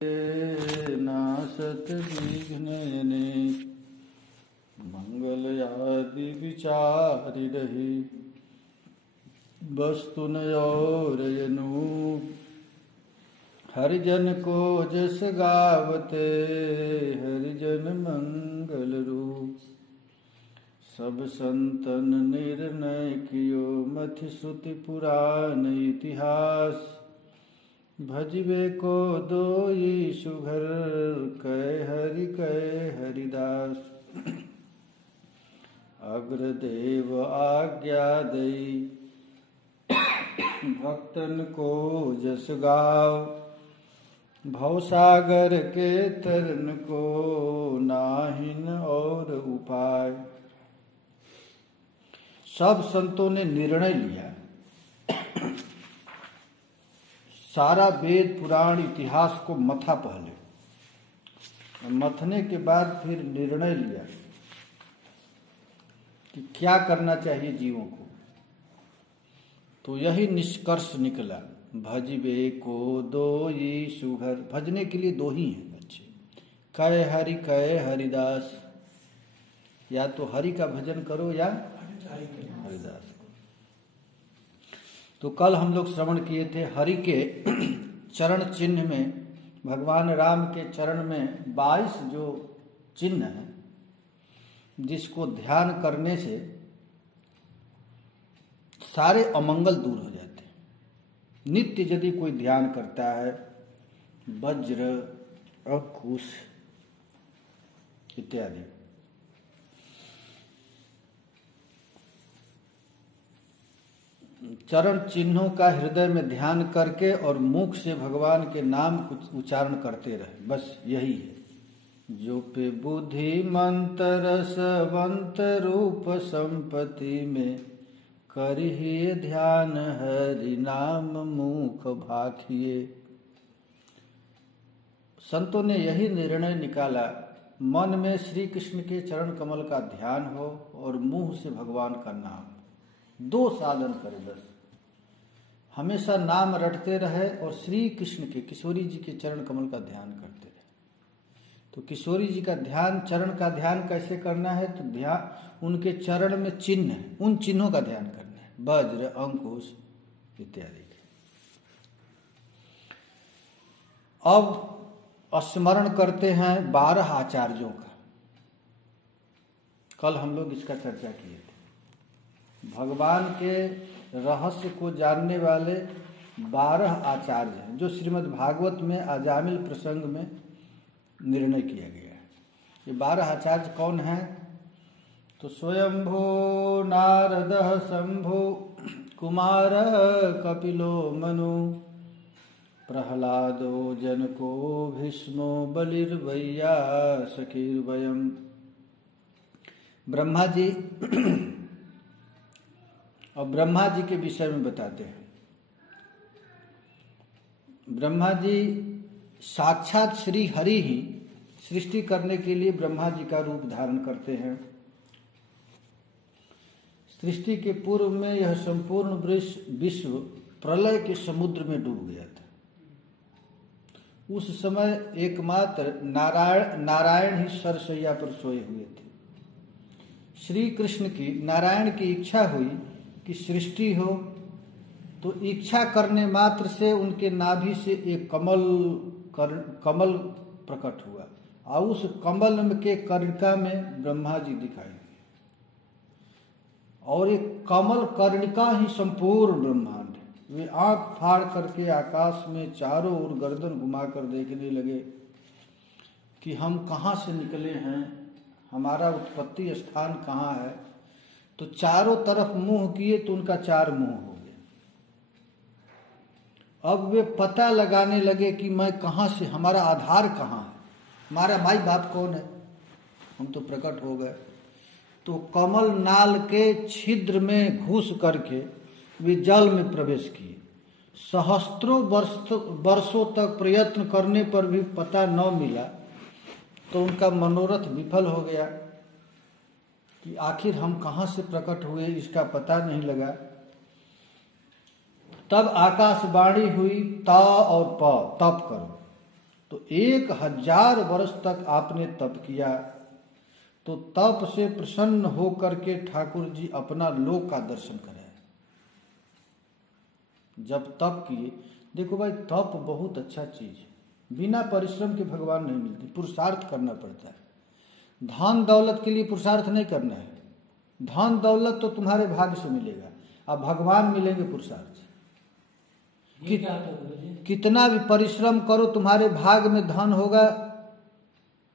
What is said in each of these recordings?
नासत विघ्नयने मंगल आदि विचारि रही वस्तु नयोरयनु हरिजन को जस गावते हरिजन मंगल रूप सब संतन निर्णय कियो मथि श्रुति पुराण इतिहास भजबे को दोई सुघर कै हरिदास अग्रदेव आज्ञा दई भक्तन को जस गाव भवसागर के तरन को नाहिन और उपाय। सब संतों ने निर्णय लिया, सारा वेद पुराण इतिहास को मथा पहले, मथने के बाद फिर निर्णय लिया कि क्या करना चाहिए जीवों को। तो यही निष्कर्ष निकला, भजबे को दोई सुघर। भजने के लिए दो ही हैं बच्चे, कै हरि कै हरिदास। या तो हरि का भजन करो या हरिदास। तो कल हम लोग श्रवण किए थे हरि के चरण चिन्ह में, भगवान राम के चरण में 22 जो चिन्ह है जिसको ध्यान करने से सारे अमंगल दूर हो जाते हैं। नित्य यदि कोई ध्यान करता है, वज्र, अंकुश इत्यादि, चरण चिन्हों का हृदय में ध्यान करके और मुख से भगवान के नाम कुछ उच्चारण करते रहे, बस यही है। जो पे बुद्धि मंत्र रसवंत रूप संपत्ति में करिए ध्यान हरि नाम मुख भाखिए। संतों ने यही निर्णय निकाला, मन में श्री कृष्ण के चरण कमल का ध्यान हो और मुंह से भगवान का नाम। दो साधन करे बस, हमेशा नाम रटते रहे और श्री कृष्ण के, किशोरी जी के चरण कमल का ध्यान करते रहे। तो किशोरी जी का ध्यान, चरण का ध्यान कैसे करना है? तो ध्यान उनके चरण में चिन्ह है, उन चिन्हों का ध्यान करना है, वज्र, अंकुश इत्यादि। अब स्मरण करते हैं 12 आचार्यों का। कल हम लोग इसका चर्चा किए थे। भगवान के रहस्य को जानने वाले 12 आचार्य हैं जो श्रीमद् भागवत में आजामिल प्रसंग में निर्णय किया गया है। ये 12 आचार्य कौन हैं? तो स्वयंभो नारद शंभो कुमार कपिलो मनु प्रहलादो जनको भीष्मो बलिर्वैया सखीर्वयम्। ब्रह्मा जी और ब्रह्मा जी के विषय में बताते हैं। ब्रह्मा जी साक्षात श्री हरि ही सृष्टि करने के लिए ब्रह्मा जी का रूप धारण करते हैं। सृष्टि के पूर्व में यह संपूर्ण विश्व प्रलय के समुद्र में डूब गया था। उस समय एकमात्र नारायण ही सरसैया पर सोए हुए थे। श्री कृष्ण की, नारायण की इच्छा हुई कि सृष्टि हो, तो इच्छा करने मात्र से उनके नाभि से एक कमल प्रकट हुआ और उस कमल के कर्णिका में ब्रह्मा जी दिखाई दिए। और एक कमल कर्णिका ही संपूर्ण ब्रह्मांड है। वे आंख फाड़ करके आकाश में चारों ओर गर्दन घुमाकर देखने लगे कि हम कहाँ से निकले हैं, हमारा उत्पत्ति स्थान कहाँ है। तो चारों तरफ मुंह किए तो उनका 4 मुंह हो गए। अब वे पता लगाने लगे कि मैं कहाँ से, हमारा आधार कहाँ है, हमारा माई बाप कौन है। हम तो प्रकट हो गए। तो कमल नाल के छिद्र में घुस करके वे जल में प्रवेश किए। सहस्त्रों वर्षों तक प्रयत्न करने पर भी पता न मिला, तो उनका मनोरथ विफल हो गया कि आखिर हम कहाँ से प्रकट हुए, इसका पता नहीं लगा। तब आकाशवाणी हुई ता और प, तप करो। तो 1000 वर्ष तक आपने तप किया, तो तप से प्रसन्न होकर के ठाकुर जी अपना लोक का दर्शन कराए। जब तप किए, देखो भाई तप बहुत अच्छा चीज है, बिना परिश्रम के भगवान नहीं मिलते, पुरुषार्थ करना पड़ता है। धन दौलत के लिए पुरुषार्थ नहीं करना है, धन दौलत तो तुम्हारे भाग्य से मिलेगा, अब भगवान मिलेंगे पुरुषार्थ से। कितना भी परिश्रम करो तुम्हारे भाग्य में धन होगा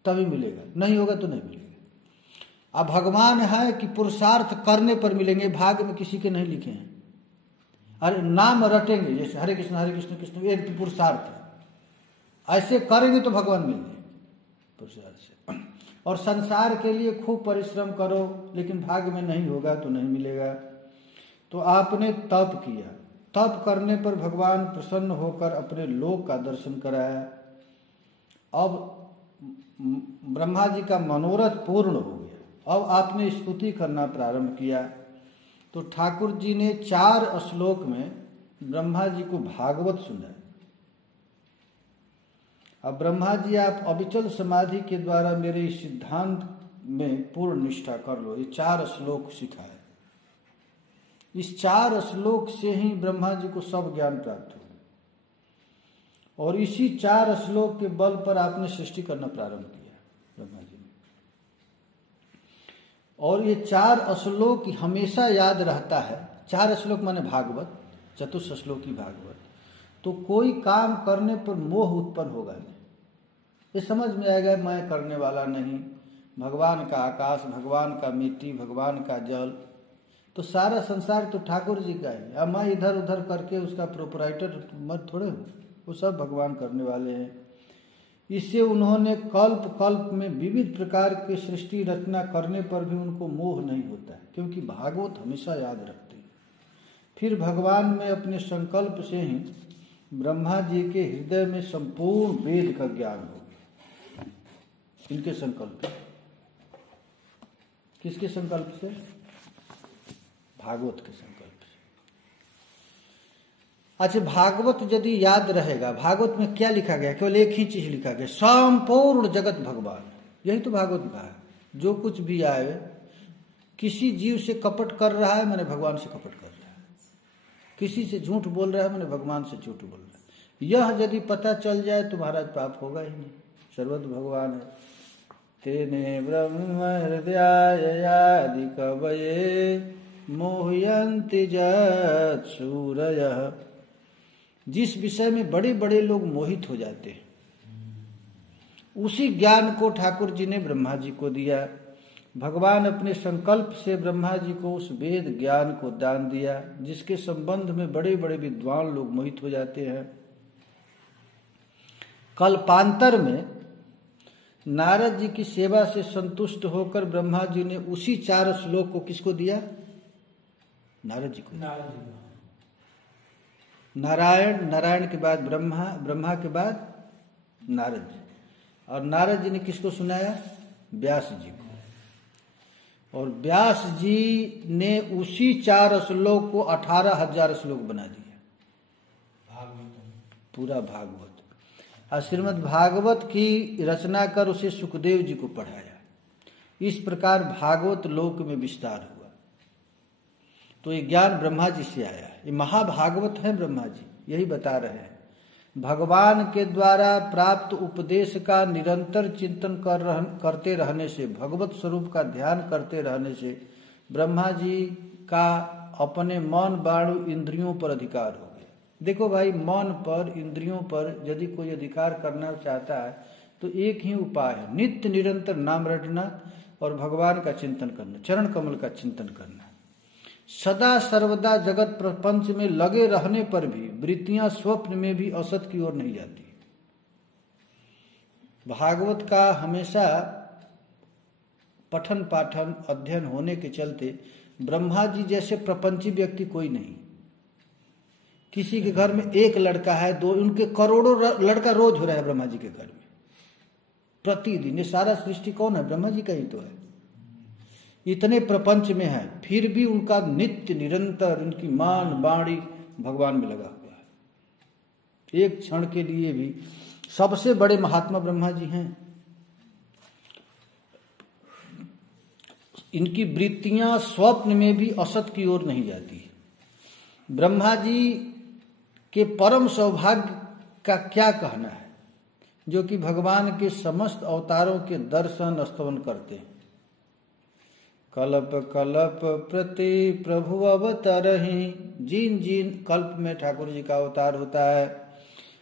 तभी मिलेगा, नहीं होगा तो नहीं मिलेगा। अब भगवान है कि पुरुषार्थ करने पर मिलेंगे, भाग्य में किसी के नहीं लिखे हैं। अरे नाम रटेंगे, जैसे हरे कृष्ण कृष्ण एक पुरुषार्थ है, ऐसे करेंगे तो भगवान मिल जाएंगे पुरुषार्थ से। और संसार के लिए खूब परिश्रम करो, लेकिन भाग्य में नहीं होगा तो नहीं मिलेगा। तो आपने तप किया, तप करने पर भगवान प्रसन्न होकर अपने लोक का दर्शन कराया। अब ब्रह्मा जी का मनोरथ पूर्ण हो गया, अब आपने स्तुति करना प्रारंभ किया। तो ठाकुर जी ने 4 श्लोक में ब्रह्मा जी को भागवत सुनाया। अब ब्रह्मा जी आप अविचल समाधि के द्वारा मेरे इस सिद्धांत में पूर्ण निष्ठा कर लो, ये 4 श्लोक सिखाए। इस 4 श्लोक से ही ब्रह्मा जी को सब ज्ञान प्राप्त हो, और इसी 4 श्लोक के बल पर आपने सृष्टि करना प्रारंभ किया ब्रह्मा जी ने। और ये 4 श्लोक हमेशा याद रहता है। 4 श्लोक माने भागवत, चतुर्थ श्लोकी भागवत। तो कोई काम करने पर मोह उत्पन्न होगा नहीं, ये समझ में आएगा मैं करने वाला नहीं, भगवान का आकाश, भगवान का मिट्टी, भगवान का जल, तो सारा संसार तो ठाकुर जी का ही। अब मैं इधर उधर करके उसका प्रोपराइटर मत थोड़े हूँ, वो सब भगवान करने वाले हैं। इससे उन्होंने कल्प कल्प में विविध प्रकार की सृष्टि रचना करने पर भी उनको मोह नहीं होता है, क्योंकि भागवत हमेशा याद रखते हैं। फिर भगवान में अपने संकल्प से ही ब्रह्मा जी के हृदय में संपूर्ण वेद का ज्ञान हो गया। इनके संकल्प, किसके संकल्प से? भागवत के संकल्प से। अच्छा, भागवत यदि याद रहेगा, भागवत में क्या लिखा गया? केवल एक ही चीज लिखा गया, संपूर्ण जगत भगवान। यही तो भागवत में है। जो कुछ भी आए, किसी जीव से कपट कर रहा है मैंने भगवान से कपट कर रहा है, किसी से झूठ बोल रहा है मैंने भगवान से झूठ बोल रहा है। यह यदि पता चल जाए तो महाराज पाप होगा ही नहीं। सर्वत्र भगवान है। तेने ब्रह्म हृदयादि कवये मोहयन्ति जत् सूरयः। जिस विषय में बड़े बड़े लोग मोहित हो जाते हैं, उसी ज्ञान को ठाकुर जी ने ब्रह्मा जी को दिया। भगवान अपने संकल्प से ब्रह्मा जी को उस वेद ज्ञान को दान दिया, जिसके संबंध में बड़े बड़े विद्वान लोग मोहित हो जाते हैं। कल्पांतर में नारद जी की सेवा से संतुष्ट होकर ब्रह्मा जी ने उसी 4 श्लोक को किसको दिया? नारद जी को। नारायण, नारायण के बाद ब्रह्मा, ब्रह्मा के बाद नारद जी, और नारद जी ने किसको सुनाया? व्यास जी को। और व्यास जी ने उसी 4 श्लोक को 18,000 श्लोक बना दिया, पूरा भागवत। और श्रीमद् भागवत की रचना कर उसे सुखदेव जी को पढ़ाया। इस प्रकार भागवत लोक में विस्तार हुआ। तो ये ज्ञान ब्रह्मा जी से आया। ये महाभागवत है ब्रह्मा जी, यही बता रहे हैं। भगवान के द्वारा प्राप्त उपदेश का निरंतर चिंतन करते रहने से, भगवत स्वरूप का ध्यान करते रहने से ब्रह्मा जी का अपने मन, वाणु, इंद्रियों पर अधिकार हो गया। देखो भाई, मन पर, इंद्रियों पर यदि कोई अधिकार करना चाहता है तो एक ही उपाय है, नित्य निरंतर नाम रटना और भगवान का चिंतन करना, चरण कमल का चिंतन करना। सदा सर्वदा जगत प्रपंच में लगे रहने पर भी वृत्तियां स्वप्न में भी असत की ओर नहीं जाती। भागवत का हमेशा पठन पाठन अध्ययन होने के चलते ब्रह्मा जी जैसे प्रपंची व्यक्ति कोई नहीं। किसी के घर में एक लड़का है, 2, उनके करोड़ों लड़का रोज हो रहा है ब्रह्मा जी के घर में प्रतिदिन। ये सारा सृष्टि कौन है? ब्रह्मा जी का ही तो है। इतने प्रपंच में है, फिर भी उनका नित्य निरंतर, उनकी मान वाणी भगवान में लगा हुआ है। एक क्षण के लिए भी सबसे बड़े महात्मा ब्रह्मा जी हैं। इनकी वृत्तियां स्वप्न में भी असत की ओर नहीं जाती। ब्रह्मा जी के परम सौभाग्य का क्या कहना है, जो कि भगवान के समस्त अवतारों के दर्शन स्तवन करते हैं। कल्प कल्प प्रति प्रभु अवतरहि, जिन जिन कल्प में ठाकुर जी का अवतार होता है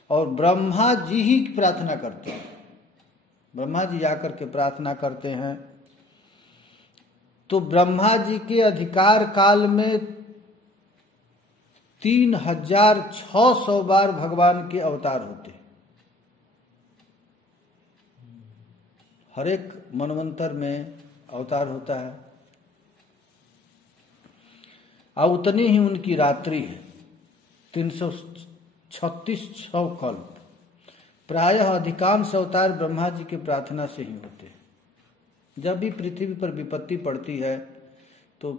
और ब्रह्मा जी ही प्रार्थना करते हैं। ब्रह्मा जी आकर के प्रार्थना करते हैं तो ब्रह्मा जी के अधिकार काल में 3600 बार भगवान के अवतार होते हैं। हर एक मनवंतर में अवतार होता है और उतनी ही उनकी रात्रि है, 336 कल्प। प्रायः अधिकांश अवतार ब्रह्मा जी के प्रार्थना से ही होते हैं। जब भी पृथ्वी पर विपत्ति पड़ती है तो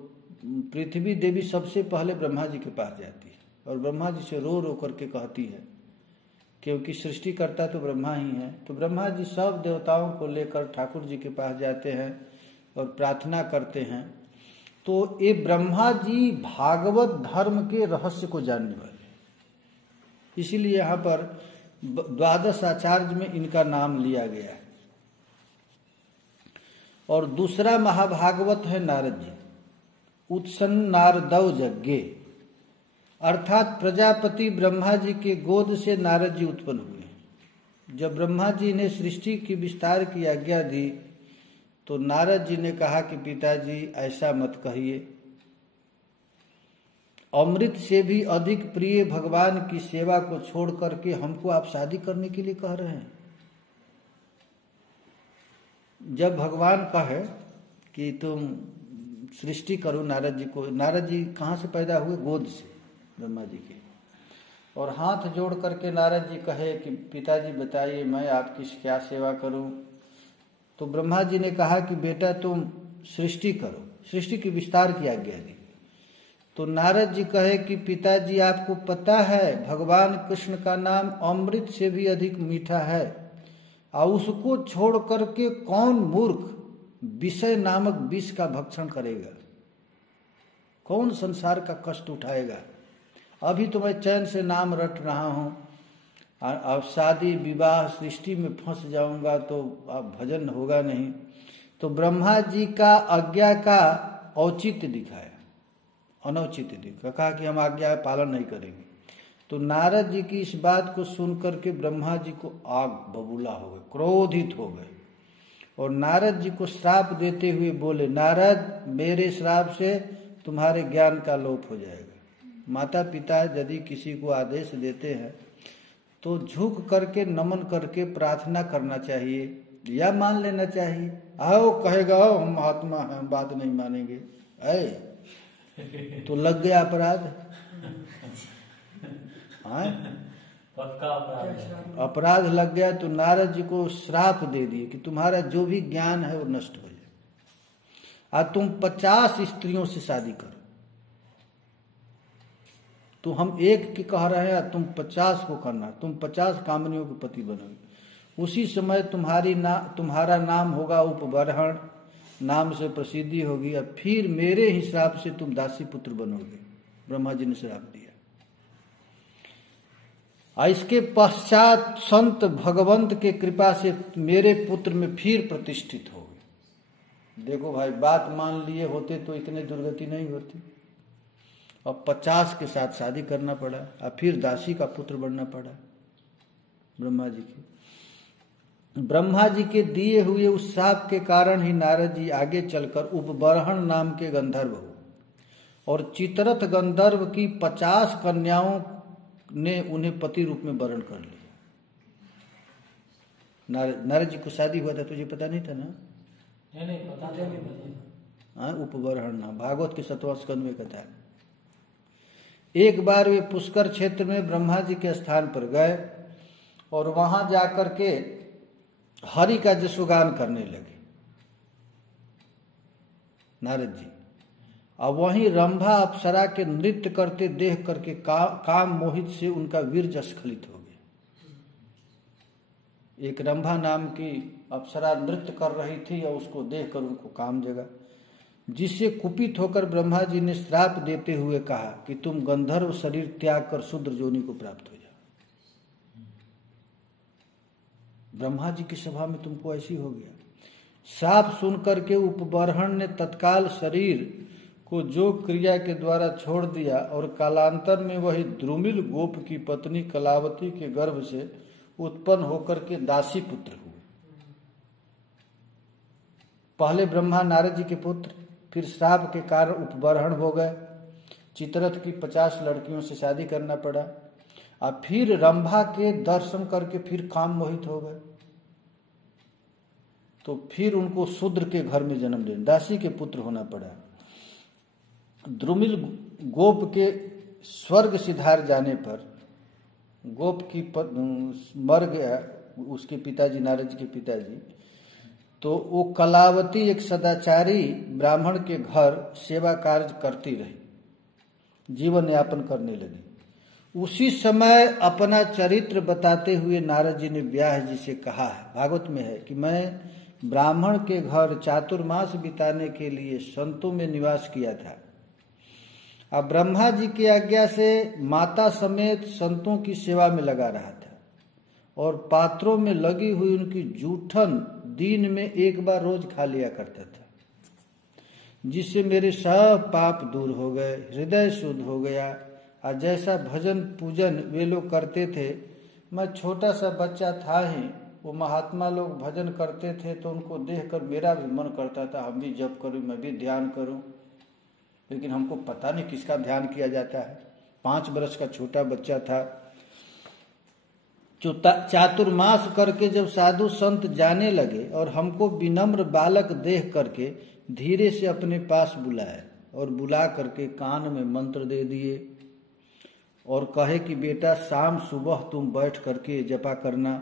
पृथ्वी देवी सबसे पहले ब्रह्मा जी के पास जाती है और ब्रह्मा जी से रो रो करके कहती है, क्योंकि सृष्टि करता तो ब्रह्मा ही है। तो ब्रह्मा जी सब देवताओं को लेकर ठाकुर जी के पास जाते हैं और प्रार्थना करते हैं। तो ये ब्रह्मा जी भागवत धर्म के रहस्य को जानने वाले, इसीलिए यहाँ पर 12 आचार्य में इनका नाम लिया गया है। और दूसरा महाभागवत है नारद जी। उत्सन्न नारदौ यज्ञे, अर्थात प्रजापति ब्रह्मा जी के गोद से नारद जी उत्पन्न हुए। जब ब्रह्मा जी ने सृष्टि की विस्तार की आज्ञा दी तो नारद जी ने कहा कि पिताजी ऐसा मत कहिए, अमृत से भी अधिक प्रिय भगवान की सेवा को छोड़ करके हमको आप शादी करने के लिए कह रहे हैं। जब भगवान कहे कि तुम सृष्टि करो नारद जी को, नारद जी कहाँ से पैदा हुए? गोद से, ब्रह्मा जी के। और हाथ जोड़ करके नारद जी कहे कि पिताजी बताइए मैं आपकी क्या सेवा करूं? तो ब्रह्मा जी ने कहा कि बेटा तुम सृष्टि करो, सृष्टि की विस्तार की आज्ञा दी। तो नारद जी कहे कि पिताजी आपको पता है भगवान कृष्ण का नाम अमृत से भी अधिक मीठा है और उसको छोड़ करके कौन मूर्ख विषय नामक विष का भक्षण करेगा? कौन संसार का कष्ट उठाएगा? अभी तो मैं चैन से नाम रट रहा हूँ, अब शादी विवाह सृष्टि में फंस जाऊंगा तो अब भजन होगा नहीं। तो ब्रह्मा जी का आज्ञा का औचित्य दिखाया, अनौचित्य दिखाया, कहा कि हम आज्ञा पालन नहीं करेंगे। तो नारद जी की इस बात को सुन करके ब्रह्मा जी को आग बबूला हो गए, क्रोधित हो गए और नारद जी को श्राप देते हुए बोले, नारद मेरे श्राप से तुम्हारे ज्ञान का लोप हो जाएगा। माता पिता यदि किसी को आदेश देते हैं तो झुक करके नमन करके प्रार्थना करना चाहिए या मान लेना चाहिए। आओ कहेगा हम महात्मा हैं, हम बात नहीं मानेंगे, तो लग गया अपराध। अपराध लग गया तो नारद जी को श्राप दे दिए कि तुम्हारा जो भी ज्ञान है वो नष्ट हो जाए, आज तुम 50 स्त्रियों से शादी करो। तो हम एक की कह रहे हैं, तुम 50 को करना, तुम 50 कामनियों के पति बनोगे। उसी समय तुम्हारा नाम होगा उपबरहण, नाम से प्रसिद्धि होगी, और फिर मेरे हिसाब से तुम दासी पुत्र बनोगे। ब्रह्मा जी ने श्राप दिया। इसके पश्चात संत भगवंत के कृपा से मेरे पुत्र में फिर प्रतिष्ठित हो गए। देखो भाई, बात मान लिए होते तो इतने दुर्गति नहीं होती। और 50 के साथ शादी करना पड़ा और फिर दासी का पुत्र बनना पड़ा ब्रह्मा जी के। ब्रह्मा जी के दिए हुए उस शाप के कारण ही नारद जी आगे चलकर उपबरहण नाम के गंधर्व हुए और चित्ररथ गंधर्व की 50 कन्याओं ने उन्हें पति रूप में वरण कर लिया। नारद जी को शादी हुआ था, तुझे पता नहीं था ना? नहीं पता नहीं। उपबरहण नाम भागवत के 7वां स्कंद में कथा है। एक बार वे पुष्कर क्षेत्र में ब्रह्मा जी के स्थान पर गए और वहां जाकर के हरि का जसुगान करने लगे नारद जी। और वहीं रंभा अप्सरा के नृत्य करते देख करके काम मोहित से उनका वीर्य स्खलित हो गया। एक रंभा नाम की अप्सरा नृत्य कर रही थी और उसको देखकर उनको काम जगा, जिससे कुपित होकर ब्रह्मा जी ने श्राप देते हुए कहा कि तुम गंधर्व शरीर त्याग कर शूद्र योनि को प्राप्त हो जाओ। ब्रह्मा जी की सभा में तुमको ऐसी हो गया। श्राप सुनकर के उपबर्हण ने तत्काल शरीर को जो क्रिया के द्वारा छोड़ दिया और कालांतर में वही द्रुमिल गोप की पत्नी कलावती के गर्भ से उत्पन्न होकर के दासी पुत्र हुए। पहले ब्रह्मा नारद जी के पुत्र, फिर श्राप के कारण उपबर्हण हो गए, चित्ररथ की 50 लड़कियों से शादी करना पड़ा, और फिर रंभा के दर्शन करके फिर काम मोहित हो गए, तो फिर उनको शूद्र के घर में जन्म लेना, दासी के पुत्र होना पड़ा। द्रुमिल गोप के स्वर्ग सिधार जाने पर गोप की मर गया उसके पिताजी, नारद जी के पिताजी, तो वो कलावती एक सदाचारी ब्राह्मण के घर सेवा कार्य करती रही, जीवन यापन करने लगी। उसी समय अपना चरित्र बताते हुए नारद जी ने व्यास जी से कहा है, भागवत में है कि मैं ब्राह्मण के घर चातुर्मास बिताने के लिए संतों में निवास किया था। अब ब्रह्मा जी की आज्ञा से माता समेत संतों की सेवा में लगा रहा था और पात्रों में लगी हुई उनकी जूठन दिन में एक बार रोज खा लिया करता था, जिससे मेरे सब पाप दूर हो गए, हृदय शुद्ध हो गया। और जैसा भजन पूजन वे लोग करते थे, मैं छोटा सा बच्चा था ही, वो महात्मा लोग भजन करते थे तो उनको देखकर मेरा भी मन करता था हम भी जप करूं, मैं भी ध्यान करूं, लेकिन हमको पता नहीं किसका ध्यान किया जाता है। 5 वर्ष का छोटा बच्चा था। चातुर्मास करके जब साधु संत जाने लगे और हमको विनम्र बालक देख करके धीरे से अपने पास बुलाए और बुला करके कान में मंत्र दे दिए और कहे कि बेटा शाम सुबह तुम बैठ करके जपा करना।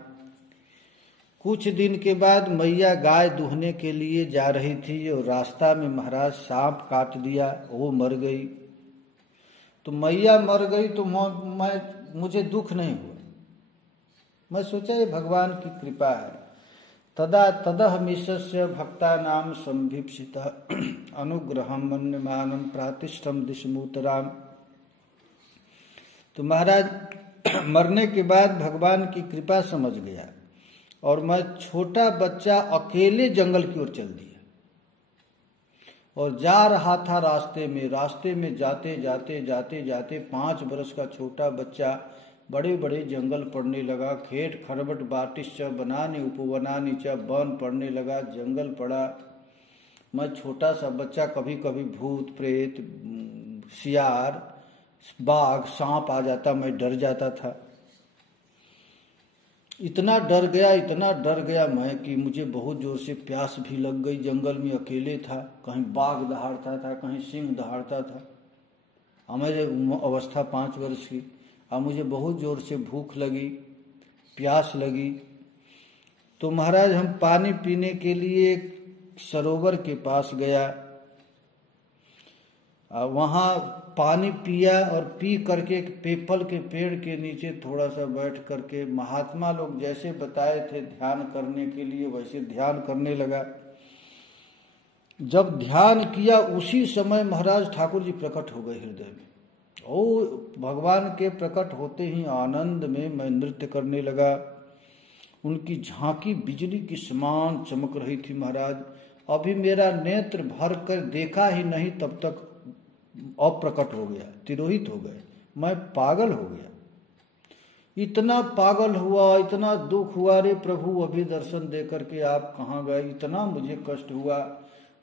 कुछ दिन के बाद मैया गाय दूहने के लिए जा रही थी और रास्ता में महाराज सांप काट दिया, वो मर गई। तो मैया मर गई तो मुझे दुख नहीं हुआ, मैं सोचा ये भगवान की कृपा है। तदा तदह मिशस्य भक्ता नाम संभीप्सित अनुग्रहम मन्यमानम प्रातिष्ठम दिशमूतराम। तो महाराज मरने के बाद भगवान की कृपा समझ गया और मैं छोटा बच्चा अकेले जंगल की ओर चल दिया और जा रहा था रास्ते में जाते जाते 5 वर्ष का छोटा बच्चा बड़े बड़े जंगल पड़ने लगा। खेत खरबट बाटिश बनाने उपवनानी च वन पड़ने लगा, जंगल पड़ा। मैं छोटा सा बच्चा, कभी कभी भूत प्रेत सियार बाघ सांप आ जाता, मैं डर जाता था। इतना डर गया मैं कि मुझे बहुत जोर से प्यास भी लग गई। जंगल में अकेले था, कहीं बाघ दहाड़ता था, कहीं सिंह दहाड़ता था। हमारे अवस्था 5 वर्ष की, अब मुझे बहुत जोर से भूख लगी, प्यास लगी। तो महाराज हम पानी पीने के लिए सरोवर के पास गया, वहाँ पानी पिया और पी करके पीपल के पेड़ के नीचे थोड़ा सा बैठ करके महात्मा लोग जैसे बताए थे ध्यान करने के लिए वैसे ध्यान करने लगा। जब ध्यान किया उसी समय महाराज ठाकुर जी प्रकट हो गए हृदय में। ओ भगवान के प्रकट होते ही आनंद में मैं नृत्य करने लगा। उनकी झांकी बिजली की समान चमक रही थी महाराज। अभी मेरा नेत्र भर कर देखा ही नहीं तब तक अप्रकट हो गया, तिरोहित हो गए, मैं पागल हो गया। इतना पागल हुआ, इतना दुख हुआ, रे प्रभु अभी दर्शन दे करके आप कहाँ गए, इतना मुझे कष्ट हुआ।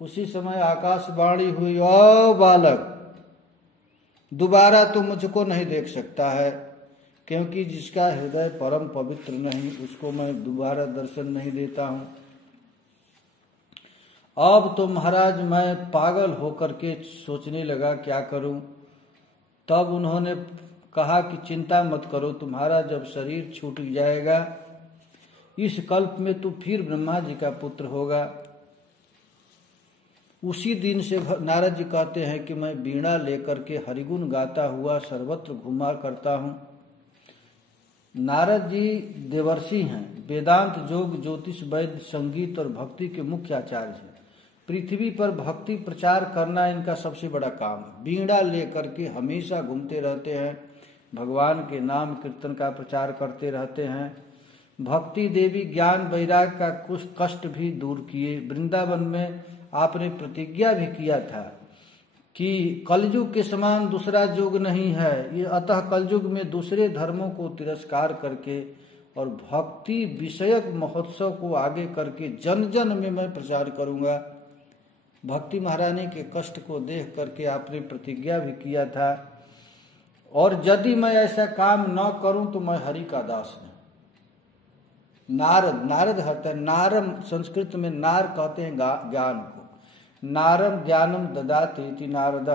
उसी समय आकाशवाणी हुई, ओ बालक दोबारा तो मुझको नहीं देख सकता है, क्योंकि जिसका हृदय परम पवित्र नहीं उसको मैं दोबारा दर्शन नहीं देता हूँ। अब तो महाराज मैं पागल होकर के सोचने लगा क्या करूं। तब उन्होंने कहा कि चिंता मत करो, तुम्हारा जब शरीर छूट जाएगा इस कल्प में तो फिर ब्रह्मा जी का पुत्र होगा। उसी दिन से नारद जी कहते हैं कि मैं वीणा लेकर के हरिगुण गाता हुआ सर्वत्र घुमा करता हूँ। नारद जी देवर्षि हैं, वेदांत, योग, ज्योतिष, वैद्य, संगीत और भक्ति के मुख्य आचार्य हैं। पृथ्वी पर भक्ति प्रचार करना इनका सबसे बड़ा काम है। बीड़ा लेकर के हमेशा घूमते रहते हैं, भगवान के नाम कीर्तन का प्रचार करते रहते हैं। भक्ति देवी ज्ञान वैराग का कुछ कष्ट भी दूर किए। वृंदावन में आपने प्रतिज्ञा भी किया था कि कलयुग के समान दूसरा युग नहीं है, ये अतः कलयुग में दूसरे धर्मों को तिरस्कार करके और भक्ति विषयक महोत्सव को आगे करके जन जन में मैं प्रचार करूंगा। भक्ति महारानी के कष्ट को देख करके आपने प्रतिज्ञा भी किया था, और यदि मैं ऐसा काम न करूं तो मैं हरि का दास नहीं। नारद हरता है, नारम संस्कृत में नार कहते हैं ज्ञान को। नारम ज्ञानम ददाते इति नारद।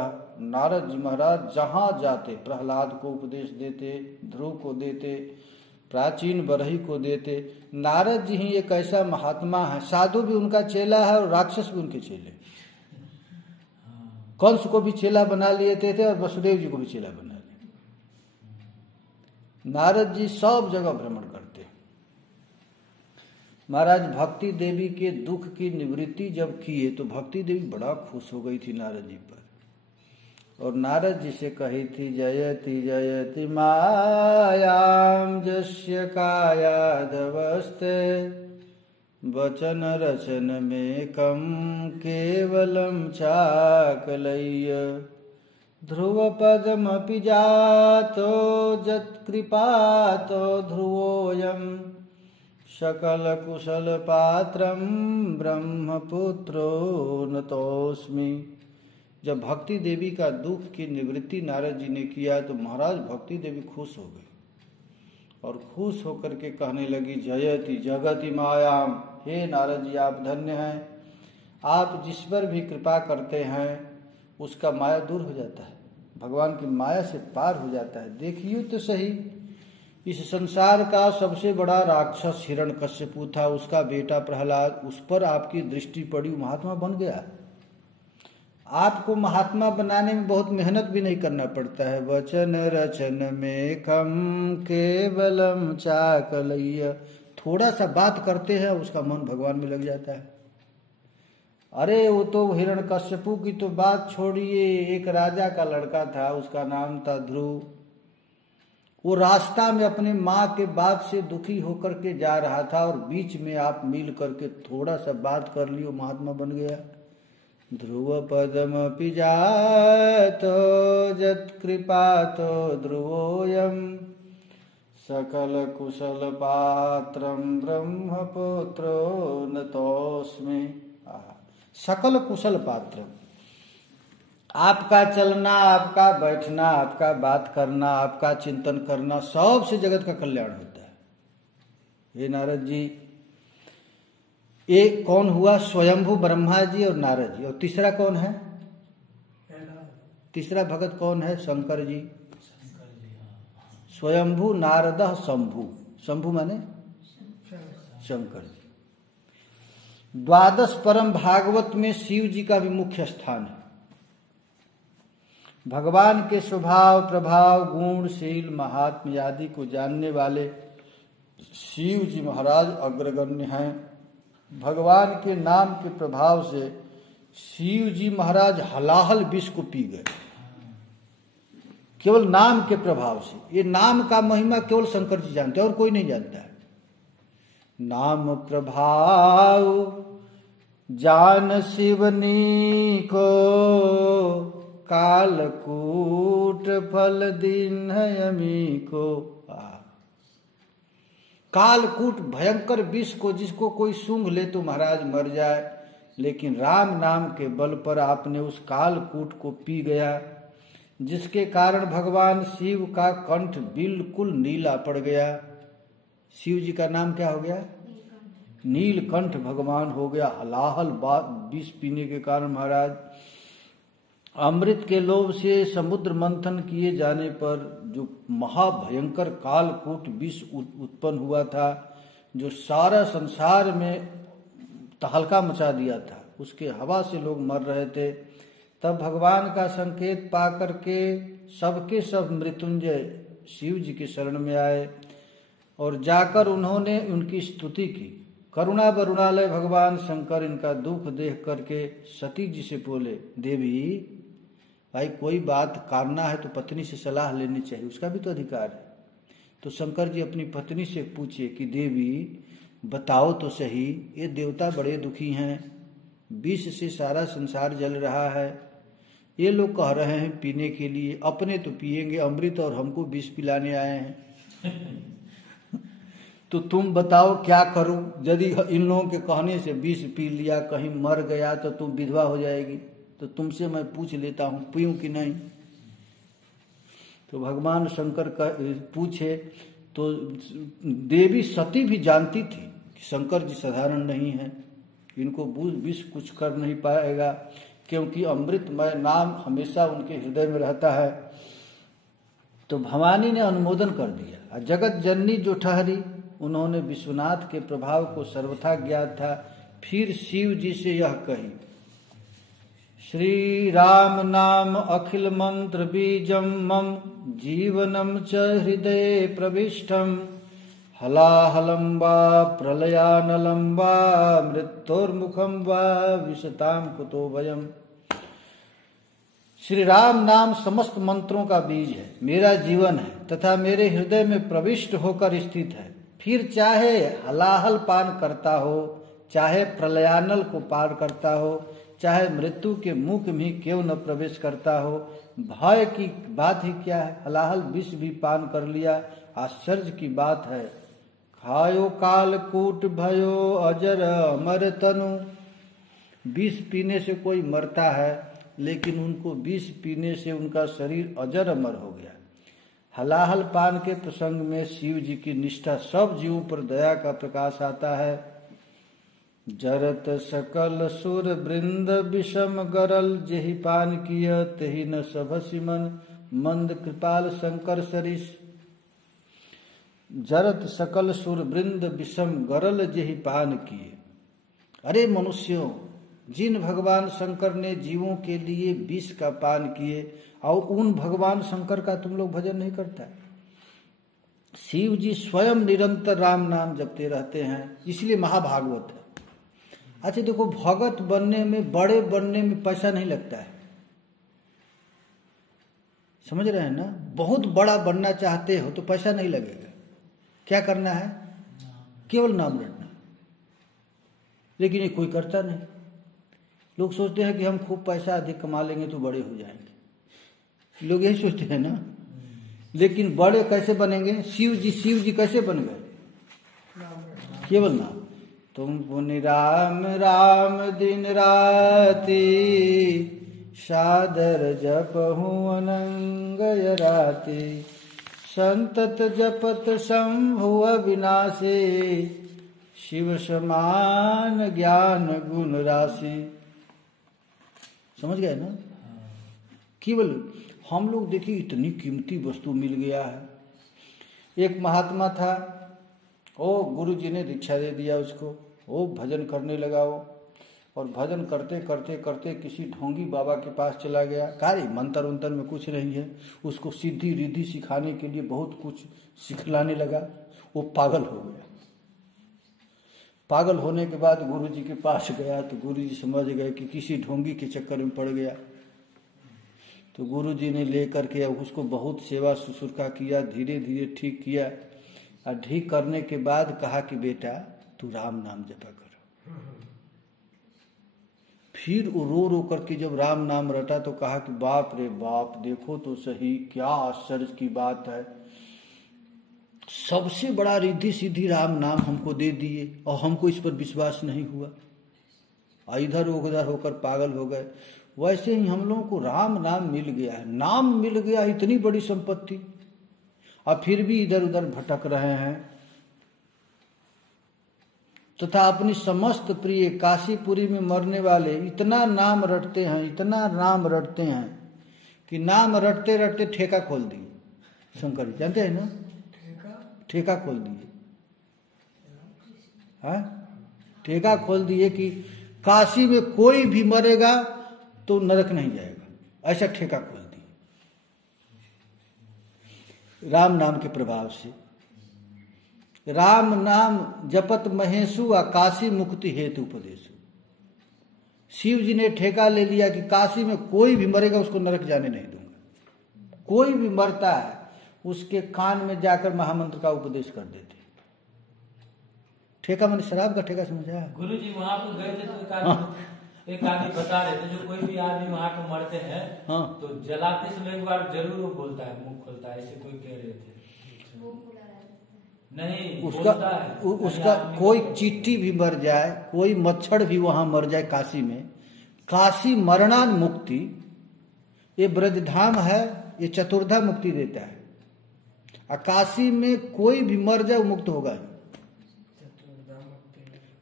नारद जी महाराज जहां जाते प्रहलाद को उपदेश देते, ध्रुव को देते, प्राचीन बरही को देते। नारद जी ही एक ऐसा महात्मा है, साधु भी उनका चेला है और राक्षस भी उनके चेले। कंस को भी चेला बना लिए थे और वसुदेव जी को भी चेला बना लिए। नारद जी सब जगह भ्रमण करते। महाराज भक्ति देवी के दुख की निवृत्ति जब किए तो भक्ति देवी बड़ा खुश हो गई थी नारद जी पर, और नारद जी से कही थी, जयति जयति मायाम जस्य कायादवस्ते वचन रचन में कम केवलम चाकलय्य ध्रुव पदमपि जातो जत्कृपातो ध्रुवोऽयं सकल कुशल पात्रम ब्रह्मपुत्रो नतोस्मि। जब भक्ति देवी का दुख की निवृत्ति नारद जी ने किया तो महाराज भक्ति देवी खुश हो गई और खुश होकर के कहने लगी, जयति जगति मायाम। हे नारद जी आप धन्य हैं, आप जिस पर भी कृपा करते हैं उसका माया दूर हो जाता है, भगवान की माया से पार हो जाता है। देखिए तो सही, इस संसार का सबसे बड़ा राक्षस हिरण्यकश्यपु था, उसका बेटा प्रहलाद, उस पर आपकी दृष्टि पड़ी, महात्मा बन गया। आपको महात्मा बनाने में बहुत मेहनत भी नहीं करना पड़ता है। वचन रचन में कम केवलम चाकलय्य, थोड़ा सा बात करते हैं उसका मन भगवान में लग जाता है। अरे वो तो हिरण्यकश्यपु की तो बात छोड़िए, एक राजा का लड़का था, उसका नाम था ध्रुव। वो रास्ता में अपनी माँ के बात से दुखी होकर के जा रहा था और बीच में आप मिल करके थोड़ा सा बात कर लियो, महात्मा बन गया। ध्रुव पदमपि जातो जत्कृपातो ध्रुवोऽयं सकल कुशल पात्रम ब्रह्मपुत्रो नतोस्मि। सकल कुशल पात्र, आपका चलना, आपका बैठना, आपका बात करना, आपका चिंतन करना, सबसे जगत का कल्याण होता है। हे नारद जी, एक कौन हुआ? स्वयंभू ब्रह्मा जी और नारद जी, और तीसरा कौन है? तीसरा भगत कौन है? शंकर जी। स्वयंभू नारद शंभू, शंभू माने शंकर जी। द्वादश परम भागवत में शिव जी का भी मुख्य स्थान है। भगवान के स्वभाव, प्रभाव, गुण, शील, महात्म्य आदि को जानने वाले शिव जी महाराज अग्रगण्य हैं। भगवान के नाम के प्रभाव से शिव जी महाराज हलाहल विष को पी गए, केवल नाम के प्रभाव से। ये नाम का महिमा केवल शंकर जी जानते हैं और कोई नहीं जानता है। नाम प्रभाव जान शिवनी को कालकूट फल दिन यमी को। कालकूट भयंकर विष को जिसको कोई सूंघ ले तो महाराज मर जाए, लेकिन राम नाम के बल पर आपने उस कालकूट को पी गया, जिसके कारण भगवान शिव का कंठ बिल्कुल नीला पड़ गया। शिव जी का नाम क्या हो गया? नीलकंठ भगवान हो गया। हलाहल विष पीने के कारण महाराज अमृत के लोभ से समुद्र मंथन किए जाने पर जो महाभयंकर कालकूट विष उत्पन्न हुआ था, जो सारा संसार में तहलका मचा दिया था, उसके हवा से लोग मर रहे थे, तब भगवान का संकेत पाकर के सबके सब मृत्युंजय शिव जी के शरण में आए। और जाकर उन्होंने उनकी स्तुति की। करुणा वरुणालय भगवान शंकर इनका दुख देख करके सती जी से बोले, देवी भाई कोई बात करना है तो पत्नी से सलाह लेनी चाहिए, उसका भी तो अधिकार है। तो शंकर जी अपनी पत्नी से पूछे कि देवी बताओ तो सही, ये देवता बड़े दुखी हैं, विष से सारा संसार जल रहा है, ये लोग कह रहे हैं पीने के लिए, अपने तो पिएंगे अमृत और हमको विष पिलाने आए हैं तो तुम बताओ क्या करूं? यदि इन लोगों के कहने से विष पी लिया, कहीं मर गया तो तुम विधवा हो जाएगी, तो तुमसे मैं पूछ लेता हूं पीऊं कि नहीं। तो भगवान शंकर का पूछे तो देवी सती भी जानती थी कि शंकर जी साधारण नहीं है, इनको विष कुछ कर नहीं पाएगा, क्योंकि अमृतमय नाम हमेशा उनके हृदय में रहता है। तो भवानी ने अनुमोदन कर दिया। जगत जननी जो ठहरी, उन्होंने विश्वनाथ के प्रभाव को सर्वथा ज्ञात था। फिर शिव जी से यह कही, श्री राम नाम अखिल मंत्र बीजम मम जीवनम च हृदय प्रविष्टम हलाहलम वा प्रलयानलम वा मृत्योर्मुखम वा विशताम कुतो भयम। श्री राम नाम समस्त मंत्रों का बीज है, मेरा जीवन है तथा मेरे हृदय में प्रविष्ट होकर स्थित है। फिर चाहे हलाहल पान करता हो, चाहे प्रलयानल को पार करता हो, चाहे मृत्यु के मुख में क्यों न प्रवेश करता हो, भय की बात ही क्या है। हलाहल विष भी पान कर लिया, आश्चर्य की बात है। खायो काल कूट भयो अजर अमर तनु, विष पीने से कोई मरता है, लेकिन उनको विष पीने से उनका शरीर अजर अमर हो गया। हलाहल पान के प्रसंग में शिव जी की निष्ठा सब जीवों पर दया का प्रकाश आता है। जरत सकल सुर वृंद विषम गरल, जेहि पान किया तेहि न सभसि मन, मंद कृपाल शंकर सरिस। जरत सकल सुर वृंद विषम गरल, जेहि पान किए। अरे मनुष्यों, जिन भगवान शंकर ने जीवों के लिए विष का पान किए, और उन भगवान शंकर का तुम लोग भजन नहीं करता। शिव जी स्वयं निरंतर राम नाम जपते रहते हैं, इसलिए महाभागवत है। अच्छा देखो, भगत बनने में, बड़े बनने में पैसा नहीं लगता है, समझ रहे हैं ना। बहुत बड़ा बनना चाहते हो तो पैसा नहीं लगेगा, क्या करना है? केवल नाम रटना। लेकिन ये कोई करता नहीं। लोग सोचते हैं कि हम खूब पैसा अधिक कमा लेंगे तो बड़े हो जाएंगे, लोग यही सोचते हैं ना। लेकिन बड़े कैसे बनेंगे? शिव जी कैसे बन गए? केवल नाम। तुम पुनि राम राम दिन राति, सादर जपहु अनंगय राति, संतत जपत शंभु अविनाशी, शिव समान ज्ञान गुण राशि। समझ गए ना। केवल हम लोग देखिए, इतनी कीमती वस्तु मिल गया है। एक महात्मा था, ओ गुरु जी ने दीक्षा दे दिया उसको, वो भजन करने लगा वो, और भजन करते करते करते किसी ढोंगी बाबा के पास चला गया। कार्य मंत्र उंतर में कुछ नहीं है, उसको सीधी रिद्धि सिखाने के लिए बहुत कुछ सिखलाने लगा। वो पागल हो गया। पागल होने के बाद गुरु जी के पास गया तो गुरु जी समझ गए कि किसी ढोंगी के चक्कर में पड़ गया। तो गुरु जी ने लेकर के उसको बहुत सेवा शुश्रूषा किया, धीरे धीरे ठीक किया। और ठीक करने के बाद कहा कि बेटा तू राम नाम जपा कर। फिर वो रो रो करके जब राम नाम रटा तो कहा कि बाप रे बाप, देखो तो सही, क्या आश्चर्य की बात है। सबसे बड़ा रिद्धि सिद्धि राम नाम हमको दे दिए और हमको इस पर विश्वास नहीं हुआ। इधर उधर होकर पागल हो गए। वैसे ही हम लोगों को राम नाम मिल गया है, नाम मिल गया, इतनी बड़ी संपत्ति, और फिर भी इधर उधर भटक रहे हैं तथा अपनी समस्त प्रिय काशीपुरी में मरने वाले इतना नाम रटते हैं, इतना नाम रटते हैं कि नाम रटते रटते ठेका खोल दिए। शंकर जी जानते हैं ना, ठेका खोल दिए। हाँ, ठेका खोल दिए कि काशी में कोई भी मरेगा तो नरक नहीं जाएगा, ऐसा ठेका खोल दिए राम नाम के प्रभाव से। राम नाम जपत महेशु आ काशी मुक्ति हेतु उपदेशु। शिव जी ने ठेका ले लिया कि काशी में कोई भी मरेगा उसको नरक जाने नहीं दूंगा। कोई भी मरता है उसके कान में जाकर महामंत्र का उपदेश कर देते। ठेका मैंने शराब का ठेका समझा। गुरु जी वहाँ पे गए थे तो एक आदमी बता रहे थे जो कोई भी आदमी वहाँ पे मरते हैं तो जलाते समय एक बार जरूर वो बोलता है, मुंह खोलता है, ऐसे कोई कह रहे थे। नहीं उसका कोई चींटी भी मर जाए, कोई मच्छर भी वहां मर जाए काशी में, काशी मरणान मुक्ति, ये ब्रजधाम है, ये चतुर्धा मुक्ति देता है। और काशी में कोई भी मर जाए वो मुक्त होगा।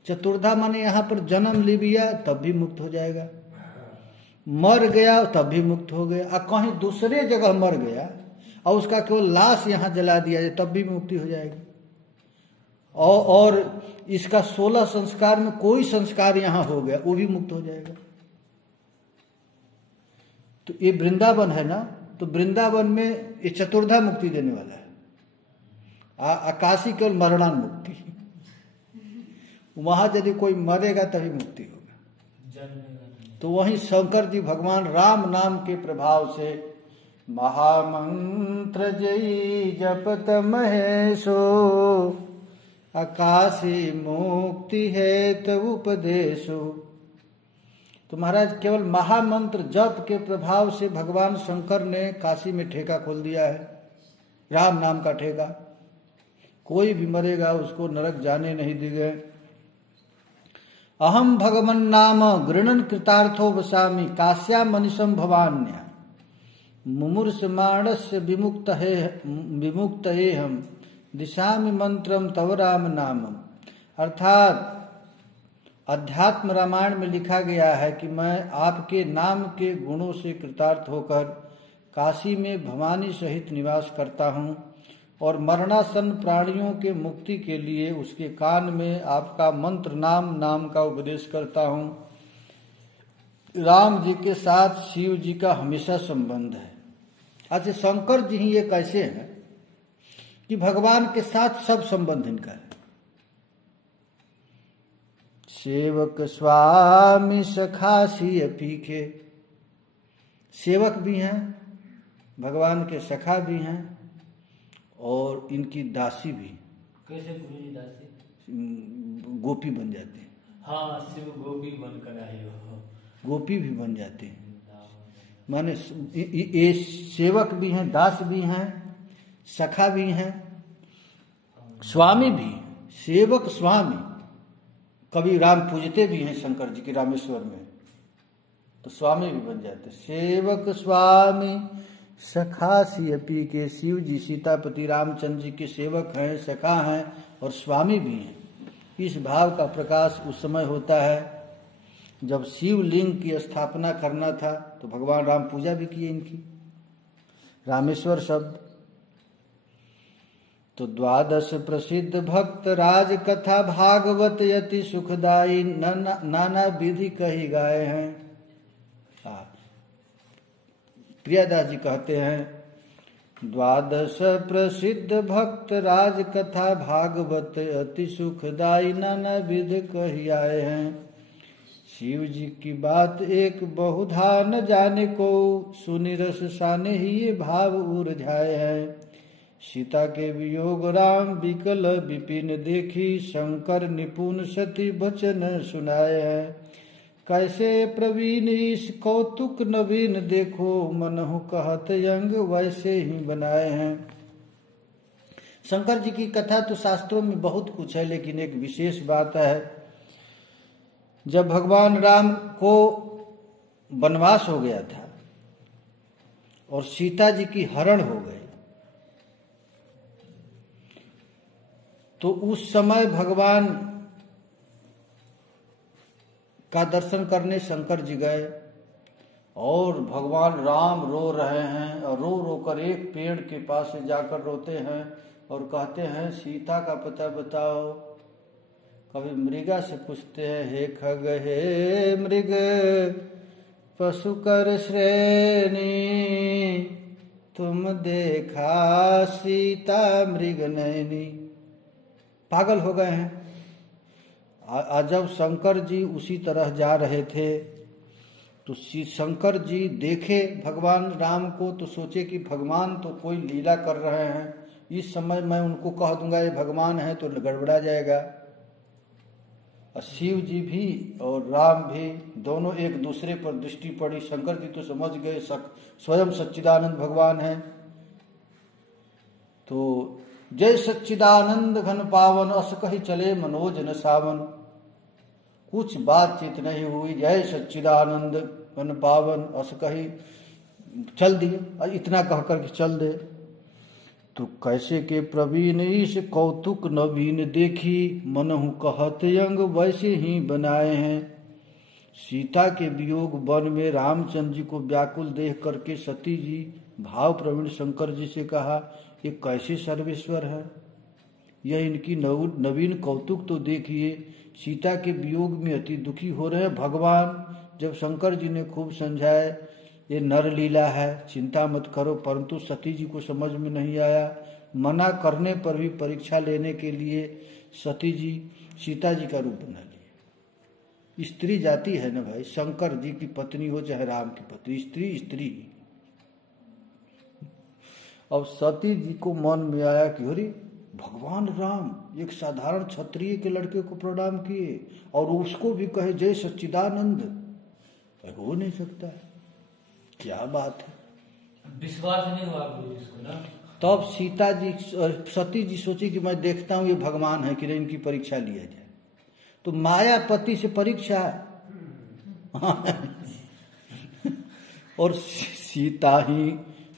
चतुर्धा माने यहाँ पर जन्म ले लिया तब भी मुक्त हो जाएगा, मर गया तब भी मुक्त हो गया, और कहीं दूसरे जगह मर गया और उसका केवल लाश यहाँ जला दिया जाए तब भी मुक्ति हो जाएगी। और इसका 16 संस्कार में कोई संस्कार यहाँ हो गया वो भी मुक्त हो जाएगा। तो ये वृंदावन है ना, तो वृंदावन में ये चतुर्धा मुक्ति देने वाला है। काशी केवल मरणान मुक्ति, वहां यदि कोई मरेगा तभी मुक्ति होगा। तो वहीं शंकर जी भगवान राम नाम के प्रभाव से महामंत्र जय जपत महेशो आकाशी मुक्ति है तो उपदेशो। तो महाराज केवल महामंत्र जप के प्रभाव से भगवान शंकर ने काशी में ठेका खोल दिया है, राम नाम का ठेका। कोई भी मरेगा उसको नरक जाने नहीं देंगे। अहम भगवन नाम गृणन कृतार्थो वसामि काश्या मनीषम भवान्या मुमूर्ष मानस्य विमुक्त है हम दिशामि मंत्रम तव राम नामम। अर्थात अध्यात्म रामायण में लिखा गया है कि मैं आपके नाम के गुणों से कृतार्थ होकर काशी में भवानी सहित निवास करता हूँ और मरणासन प्राणियों के मुक्ति के लिए उसके कान में आपका मंत्र नाम का उपदेश करता हूँ। राम जी के साथ शिव जी का हमेशा संबंध है। अच्छा, शंकर जी ही ये कैसे हैं कि भगवान के साथ सब संबंध इनका है। सेवक स्वामी सखासी पीखे, सेवक भी हैं, भगवान के सखा भी हैं और इनकी दासी भी। कैसे गुरु जी दासी? गोपी बन जाते हैं। हाँ, शिव गोपी बनकर आए हो। गोपी भी बन जाते हैं, माने ये सेवक भी हैं, दास भी हैं, सखा भी हैं, स्वामी भी। सेवक स्वामी, कभी राम पूजते भी हैं शंकर जी की रामेश्वर में, तो स्वामी भी बन जाते। सेवक स्वामी सखा सियपी के, शिव जी सीतापति रामचंद्र जी के सेवक हैं, सखा हैं और स्वामी भी हैं। इस भाव का प्रकाश उस समय होता है जब शिवलिंग की स्थापना करना था, तो भगवान राम पूजा भी किए इनकी, रामेश्वर शब्द। तो 12 प्रसिद्ध भक्त राज कथा भागवत यति सुखदाई नाना विधि कही गाए हैं। प्रियादास जी कहते हैं 12 प्रसिद्ध भक्त राज कथा भागवत अति सुखदाई नाना विधि कही आए हैं। शिव जी की बात एक बहुधा न जाने को, सुनि रस साने ही ये भाव उर्झाए हैं। सीता के वियोग राम विकल विपिन देखी, शंकर निपुण सती वचन सुनाए हैं। कैसे प्रवीण इस कौतुक नवीन देखो, मनहु कहत यंग वैसे ही बनाए हैं। शंकर जी की कथा तो शास्त्रों में बहुत कुछ है, लेकिन एक विशेष बात है, जब भगवान राम को वनवास हो गया था और सीता जी की हरण हो गई, तो उस समय भगवान का दर्शन करने शंकर जी गए और भगवान राम रो रहे हैं और रो रो कर एक पेड़ के पास से जाकर रोते हैं और कहते हैं सीता का पता बताओ। कभी मृगा से पूछते हैं, हे खग हे मृग पशु कर श्रेणी, तुम देखा सीता मृग नैनी। पागल हो गए हैं। जब शंकर जी उसी तरह जा रहे थे तो शंकर जी देखे भगवान राम को तो सोचे कि भगवान तो कोई लीला कर रहे हैं, इस समय मैं उनको कह दूंगा ये भगवान है तो गड़बड़ा जाएगा। और शिव जी भी और राम भी दोनों एक दूसरे पर दृष्टि पड़ी। शंकर जी तो समझ गए स्वयं सच्चिदानंद भगवान है। तो जय सच्चिदानंद घन पावन, अस कही चले मनोज न सावन। कुछ बातचीत नहीं हुई, जय सच्चिदानंद घन पावन अस कही चल दिए, इतना कह करके चल दे। तो कैसे के प्रवीण ईश कौतुक नवीन देखी, मनहु कहत अंग वैसे ही बनाए हैं। सीता के वियोग वन में रामचंद्र जी को व्याकुल देख करके सती जी भाव प्रवीण शंकर जी से कहा, ये कैसे सर्वेश्वर है, यह इनकी नवीन कौतुक तो देखिए। सीता के वियोग में अति दुखी हो रहे हैं भगवान। जब शंकर जी ने खूब समझाए ये नर लीला है, चिंता मत करो, परंतु सती जी को समझ में नहीं आया। मना करने पर भी परीक्षा लेने के लिए सती जी सीता जी का रूप बना लिया। स्त्री जाति है ना भाई, शंकर जी की पत्नी हो चाहे राम की पत्नी, स्त्री स्त्री। अब सती जी को मन में आया कि अरे भगवान राम एक साधारण क्षत्रिय के लड़के को प्रणाम किए और उसको भी कहे जय सच्चिदानंद, हो नहीं सकता, क्या बात है। विश्वास नहीं हुआ गुरु जी को ना। तब सीता जी सती जी सोची कि मैं देखता हूँ ये भगवान है कि नहीं, इनकी परीक्षा लिया जाए। तो मायापति से परीक्षा और सीता ही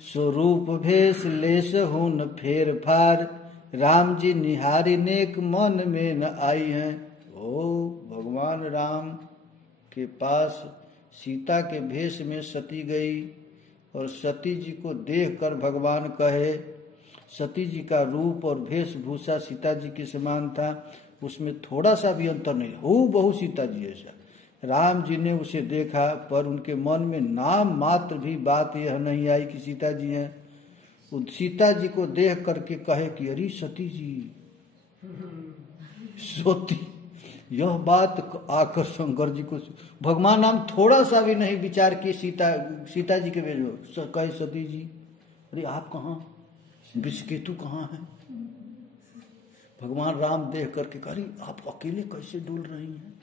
स्वरूप भेष लेस हुन फेर फार, राम जी निहारी नेक मन में न आई हैं। ओ भगवान राम के पास सीता के भेष में सती गई और सती जी को देखकर भगवान कहे, सती जी का रूप और वेशभूषा सीता जी के समान था, उसमें थोड़ा सा भी अंतर नहीं, हूँ बहु सीता जी ऐसा। राम जी ने उसे देखा पर उनके मन में नाम मात्र भी बात यह नहीं आई कि सीता जी हैं। सीता जी को देख करके कहे कि अरे सती जी सोती। यह बात आकर शंकर जी को भगवान नाम थोड़ा सा भी नहीं विचार किए, सीता जी के भेजो कहे सती जी अरे आप कहाँ, विषकेतु कहाँ है। भगवान राम देख करके कहे आप अकेले कैसे डोल रही हैं,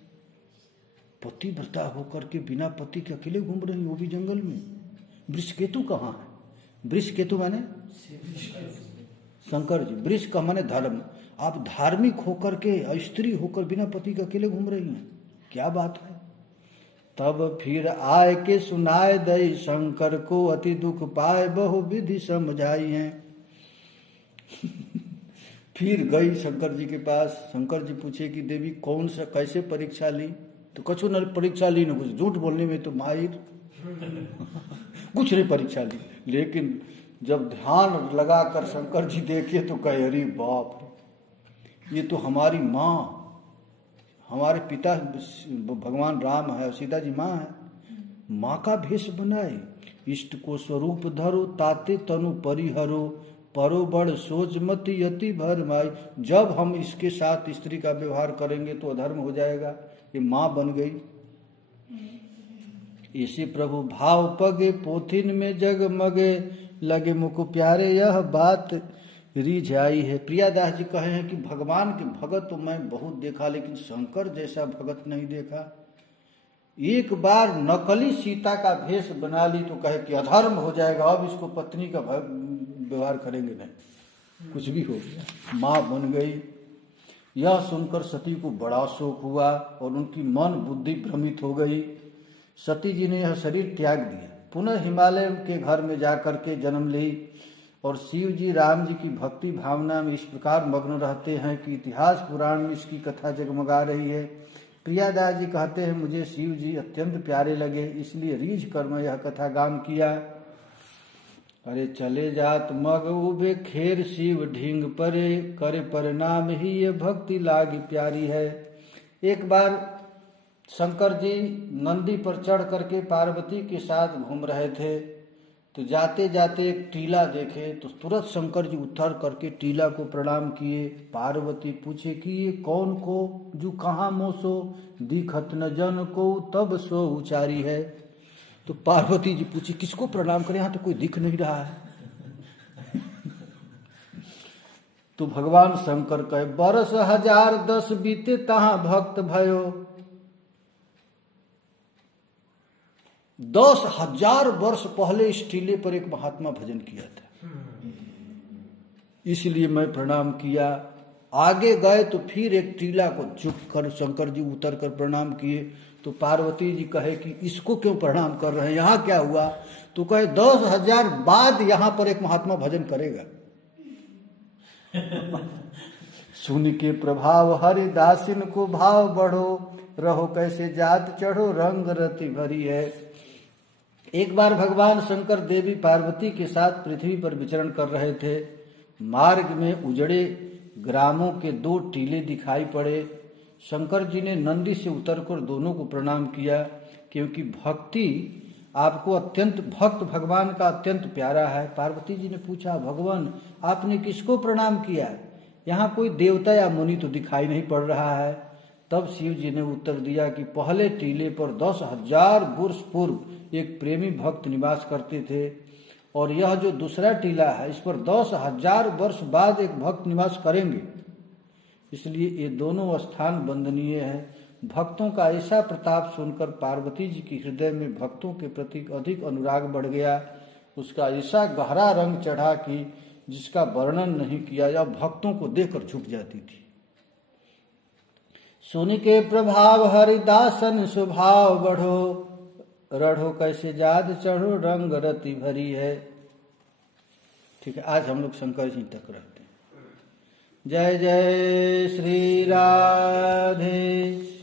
पतिव्रता होकर के बिना पति के अकेले घूम रही, वो भी जंगल में। वृषकेतु कहाँ है, वृषकेतु माने शंकर जी, वृष का माने धर्म। आप धार्मिक होकर के स्त्री होकर बिना पति के अकेले घूम रही हैं, क्या बात है। तब फिर आए के सुनाए दई शंकर को, अति दुख पाए बहु विधि समझाई हैं। फिर गई शंकर जी के पास। शंकर जी पूछे कि देवी कौन सा कैसे परीक्षा ली, तो कछु न परीक्षा ली न कुछ, झूठ बोलने में तो माहिर कुछ नहीं परीक्षा ली। लेकिन जब ध्यान लगाकर शंकर जी देखे तो कहे अरे बाप, ये तो हमारी माँ, हमारे पिता भगवान राम है, सीता जी माँ है, माँ का भेष बनाए, इष्ट को स्वरूप धरो, ताते तनु परिहरो, परो बड़ सोच मत यति भर माई। जब हम इसके साथ स्त्री का व्यवहार करेंगे तो अधर्म हो जाएगा, ये माँ बन गई। इसी प्रभु भाव पगे, पोथिन में जगमगे, लगे मुख प्यारे, यह बात रिझाई है। प्रियादास जी कहे हैं कि भगवान के भगत तो मैं बहुत देखा, लेकिन शंकर जैसा भगत नहीं देखा। एक बार नकली सीता का भेष बना ली तो कहे कि अधर्म हो जाएगा, अब इसको पत्नी का व्यवहार करेंगे नहीं, कुछ भी हो गया, माँ बन गई। यह सुनकर सती को बड़ा शोक हुआ और उनकी मन बुद्धि भ्रमित हो गई। सती जी ने यह शरीर त्याग दिया, पुनः हिमालय के घर में जाकर के जन्म ली और शिव जी राम जी की भक्ति भावना में इस प्रकार मग्न रहते हैं कि इतिहास पुराण में इसकी कथा जगमगा रही है। प्रियादास जी कहते हैं मुझे शिव जी अत्यंत प्यारे लगे, इसलिए रीझ कर मैं यह कथा गान किया। अरे चले जात मग उबे खेर शिव ढींग परे, करे परिणाम ही ये भक्ति लागी प्यारी है। एक बार शंकर जी नंदी पर चढ़ करके पार्वती के साथ घूम रहे थे तो जाते जाते एक टीला देखे तो तुरंत शंकर जी उतर करके टीला को प्रणाम किए। पार्वती पूछे कि ये कौन को जो कहाँ मोसो, दिखत न जन को तब सो उचारी है। तो पार्वती जी पूछी किसको प्रणाम करें, यहाँ तो कोई दिख नहीं रहा है। तो भगवान शंकर कहे 1010 बीते तहाँ भक्त भयो। 10,000 वर्ष पहले इस टीले पर एक महात्मा भजन किया था, इसलिए मैं प्रणाम किया। आगे गए तो फिर एक टीला को झुक कर शंकर जी उतर कर प्रणाम किए। तो पार्वती जी कहे कि इसको क्यों प्रणाम कर रहे हैं, यहाँ क्या हुआ? तो कहे 10,000 बाद यहाँ पर एक महात्मा भजन करेगा। सुन के प्रभाव हरिदासिन को भाव बढ़ो, रहो कैसे जात चढ़ो रंग रति भरी है। एक बार भगवान शंकर देवी पार्वती के साथ पृथ्वी पर विचरण कर रहे थे। मार्ग में उजड़े ग्रामों के 2 टीले दिखाई पड़े। शंकर जी ने नंदी से उतरकर दोनों को प्रणाम किया, क्योंकि भक्ति आपको अत्यंत भक्त भगवान का अत्यंत प्यारा है। पार्वती जी ने पूछा भगवान आपने किसको प्रणाम किया, यहाँ कोई देवता या मुनि तो दिखाई नहीं पड़ रहा है। तब शिव जी ने उत्तर दिया कि पहले टीले पर 10,000 वर्ष पूर्व एक प्रेमी भक्त निवास करते थे, और यह जो दूसरा टीला है इस पर 10,000 वर्ष बाद एक भक्त निवास करेंगे, इसलिए ये दोनों स्थान वंदनीय है। भक्तों का ऐसा प्रताप सुनकर पार्वती जी के हृदय में भक्तों के प्रति अधिक अनुराग बढ़ गया। उसका ऐसा गहरा रंग चढ़ा कि जिसका वर्णन नहीं किया जा, भक्तों को देखकर झुक जाती थी। सुन के प्रभाव हरिदासन स्वभाव बढ़ो, रढ़ो कैसे जाद चढ़ो रंग रति भरी है। ठीक है, आज हम लोग शंकर जी तक रहते हैं। जय जय श्री राधे।